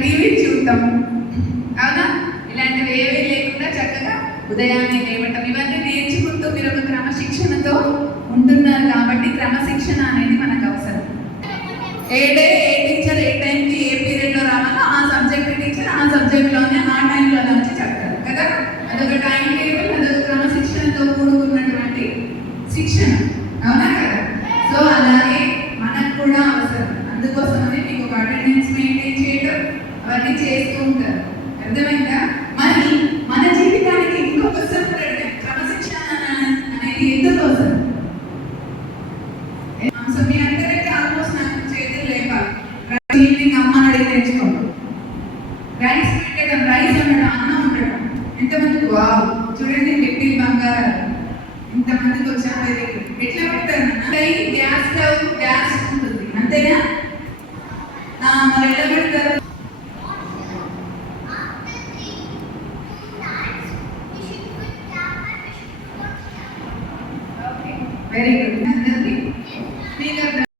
TV చూడటం, అవునా? ఇలాంటివి ఏవీ లేకుండా చక్కగా ఉదయాన్నే లేవటం, ఇవన్నీ నేర్చుకుంటూ మీరు ఒక క్రమశిక్షణతో ఉంటున్నారు. కాబట్టి క్రమశిక్షణ అనేది మనకు అవసరం. ఏ డే ఏ టీచర్ ఏ టైంకి ఏ పీరియడ్లో రావాలో ఆ సబ్జెక్ట్ టీచర్ ఆ సబ్జెక్ట్లోనే ఆ టైంలోనే వచ్చి చెప్తారు కదా. అదొక టైం టేబుల్, అదొక క్రమశిక్షణతో కూడుకున్నటువంటి శిక్షణ, అవునా కదా? సో అలాగే మనకు కూడా అవసరం. అందుకోసమని మీకు ఒక అటెండెన్స్ మెయింటైన్ చేయడం అవన్నీ చేస్తూ ఉంటారు. అర్థమైందా? మరి మన జీవితానికి ఇంకొక క్రమశిక్షణ అనేది ఎందుకు అవసరం? సో మీ అందరికీ ఆల్మోస్ట్ నాకు చేతులు లేపాలి. ఈవినింగ్ అమ్మని అడిగి నేర్చుకోండి. రైస్ పెట్టడం, రైస్ ఉండడం, అన్నం ఉండడం. ఎంతమందికి వావ్ చూడండి, లిట్టి బంగారాలు ఇంతమందికి వచ్చాను. ఎట్లా పెడతారు? గ్యాస్ స్టవ్, గ్యాస్ ఉంటుంది అంతేనా? మరి ఎలా పెడతారు? Very good.